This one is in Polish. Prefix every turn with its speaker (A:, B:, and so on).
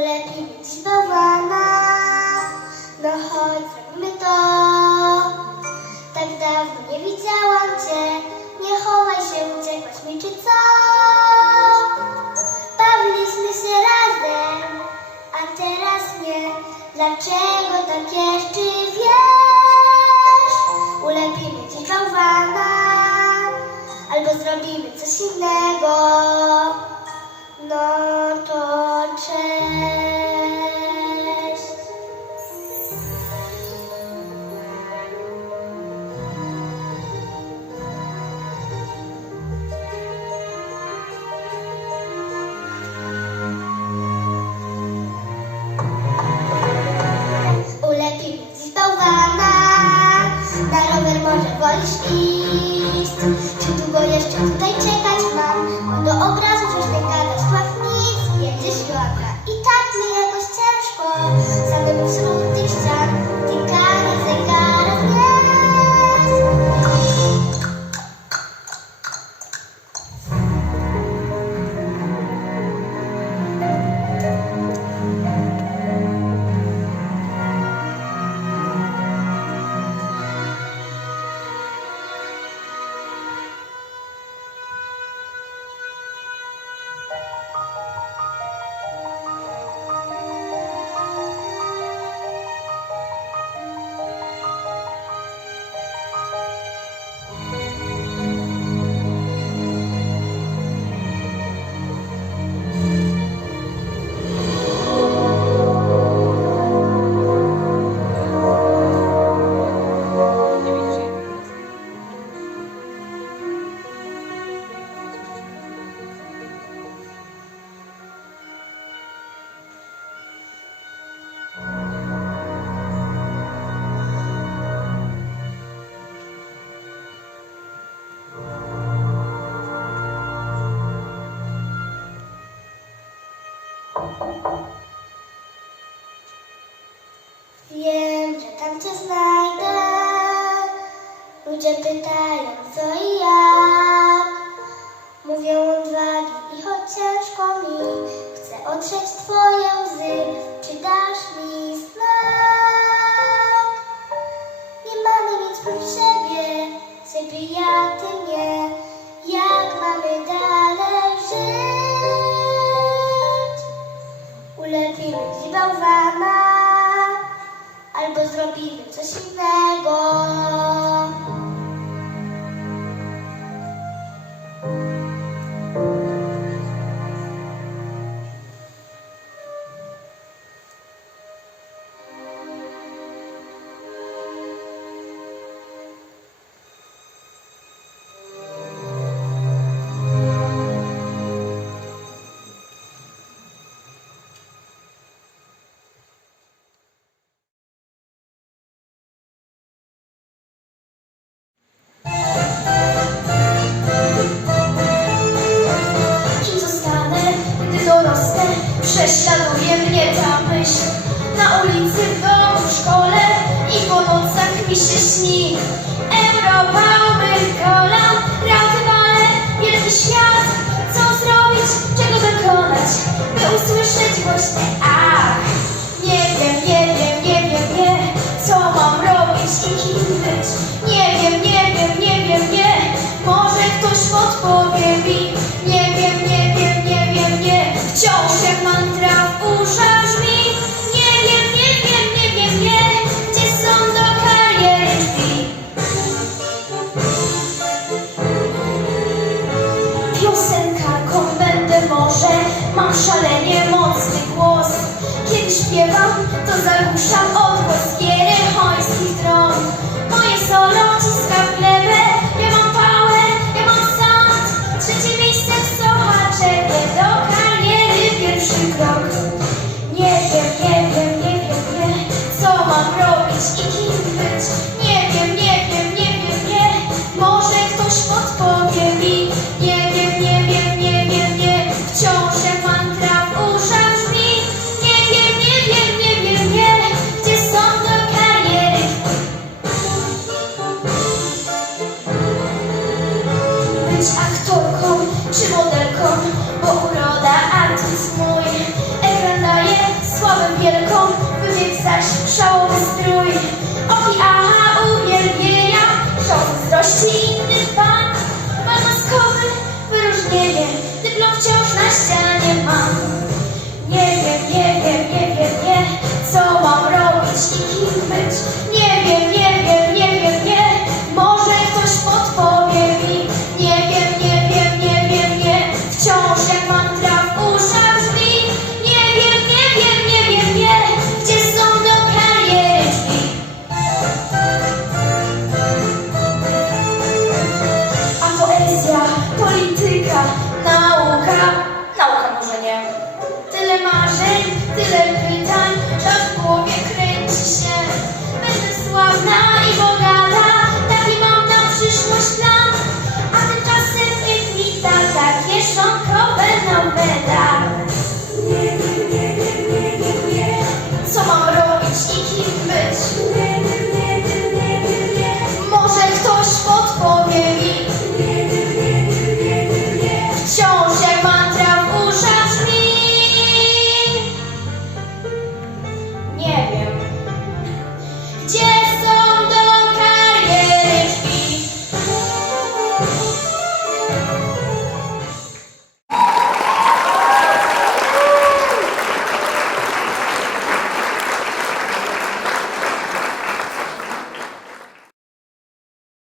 A: Ulepimy dziś bałwana, no chodź zrobimy to. Tak dawno nie widziałam cię, nie chowaj się, uciekłaś mi czy co? Bawiliśmy się razem, a teraz nie. Dlaczego tak jeszcze wiesz? Ulepimy dziś bałwana, albo zrobimy coś innego. so Wiem, że tam cię znajdę. Ludzie pytają co i jak. Mówią odwagi i choć ciężko mi, chcę otrzeć twoje łzy. Ulepimy ci bałwana albo zrobimy coś innego.
B: Prześladuje mnie ta myśl. Na ulicy, w domu, w szkole i po nocach mi się śni. Europa u mych kolan, rywale, wielki świat. Co zrobić, czego dokonać, by usłyszeć głośny śpiewam, to zagłuszam odgłos kierychońskich dron. Moje solo ciska w być aktorką, czy modelką.